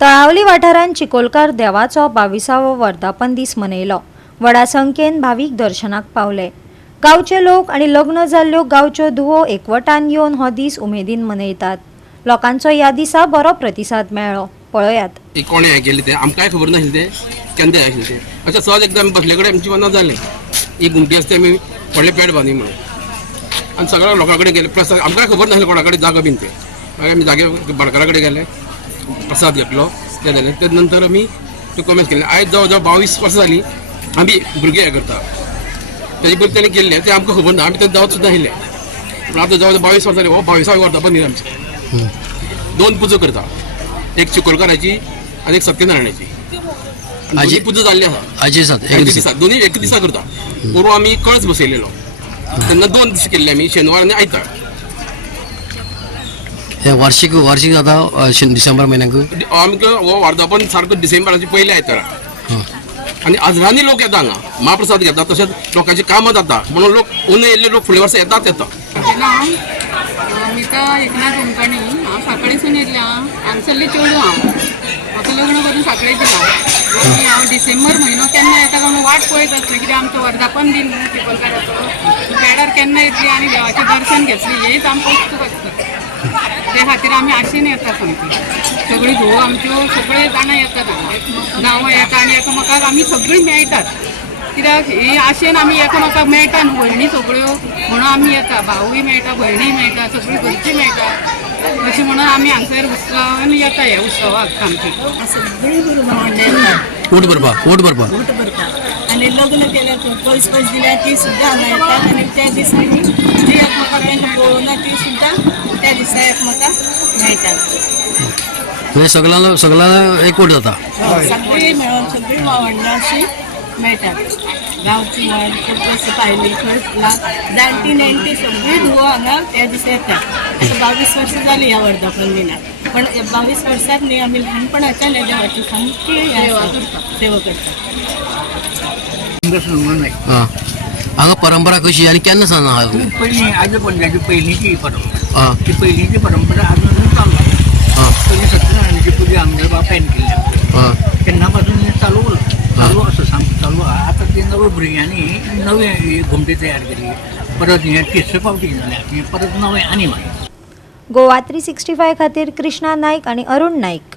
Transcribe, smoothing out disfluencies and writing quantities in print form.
तळावली वाठारांत चिकोलकार देवाचो 22वो वर्धापन दीस मनयलो. व्हडा संख्येन भाविक दर्शनाक पावले. गांवचे लोक आनी लग्न जाल्ल्यो गांवच्यो धुवो एकवटान येवन हो दीस उमेदीन मनयतात. लोकांचो ह्या दिसा बरो प्रतिसाद मेळ्ळो. पळयात. कोणे हे केले ते आमकांय खबर नाशिल्लें ते केन्ना आशिल्लें ते अशें सहज एकदां आमी बसले कडेन आमची मनां जालें एक घुमटी आसता आमी व्हडले पेट बांदी म्हणून आनी सगळ्या लोकां कडेन गेले प्रसाद आमकांय खबर नासलें कोणा कडेन जागो बीन ते मागीर आमी जागे भाटकारा कडेन गेले प्रसाद घेतलो ते जालें ते नंतर आमी ते कमेंट केलें आयज जवळ जवळ 22 वर्सां जालीं आमी भुरगे हे करता तेजे पयलीं तेणी केल्लें ते आमकां खबर ना आमी ते जावच सुद्दां आयिल्ले पूण आतां जवळ 22 वर्सां जालीं हो 22वां वर्धापन दीस आमचें 2 पुजो करता एक चिकोलकाराची आनी एक सत्यनारायणाची दोन्ही पुजो जाल्ली आसा दोन्ही एक दिसा करता पूर्व आमी कळस बसयलेलो तेन्ना 2 दीस केल्ले आमी शेनवार आनी आयतार वार्षिक जाता डिसेंबर म्हयन्याक आमकां हो वर्धापन सारको डिसेंबराची पयले आयतारा आनी हजरांनी लोक येता हांगा महाप्रसाद घेता तशेंच लोकांची कामां जाता म्हणून लोक उणे येयल्ले लोक फुडल्या वर्सा येता मिता एकनाथ कुलकर्णी हांव सांकळेसून येयल्लें हांगसरली चेडूं हांव म्हाका लग्न करून सांकळेक दिलां आनी हांव डिसेंबर म्हयनो केन्ना येता काय वाट पळयत आसलें कित्याक आमचो वर्धापन दिन न्हू चिकोलकाराचो पेडार केन्ना येतली आनी देवाचें दर्शन घेतली हेच आमकां उत्सूक आसता त्या खातीर आमी आशेन येता सामकी सगळी घोव आमच्यो सगळे जाणां येतात हांगा नांवां येता आनी एकामेकाक आमी सगळीं मेळटात कित्याक ही आशेन आमी एकामेकाक मेळटा न्हू भयणी सगळ्यो म्हणून आमी येता भावूय मेळटा भयणीय मेळटा सगळीं घरचीं मेळटा अशें म्हणून आमी हांगसर उत्सवान येता ह्या उत्सवाक सामकी सगळीं भुरगीं येतात वोट भरपाक आनी लग्न केल्यार पयस दिल्यार ती सुद्दां हांगा येतात आनी त्या दिसांनी जी एकामेकाक तांकां पळोवना ती सुद्दां त्या दिसा एकामेकाक मेळटात म्हणजे सगळ्यांना एकवट जाता सगळीं मेळोन सगळीं वांगडा अशीं मेळटात गांवची म्हण पायली जाणटी नेणटी सगळीं धुवो हांगा त्या दिसा येतात आतां 22 वर्सां जालीं ह्या वर्धापन दिनाक पण 22 वर्सांत न्ही आमी ल्हानपणाच्यान ह्या देवाची सामकी सेवा करतात हांगा परंपरा कशी आनी केन्ना सावन आहा पहिली आज पंजाची पहिलीची परंपरा ती पहिलीची परंपरा अजून चालू आहे पहिली सत्यनारायणाची पूजा आमच्या बापायन केली तेन्ना पासून चालू असं चालू आता ते नव्या भुरग्यांनी नवी घुमटी तयार केली परत हे 30 फावटी झाल्या परत नवे आनी मागीर गोवा 365 खातीर कृष्णा नायक आनी अरुण नायक.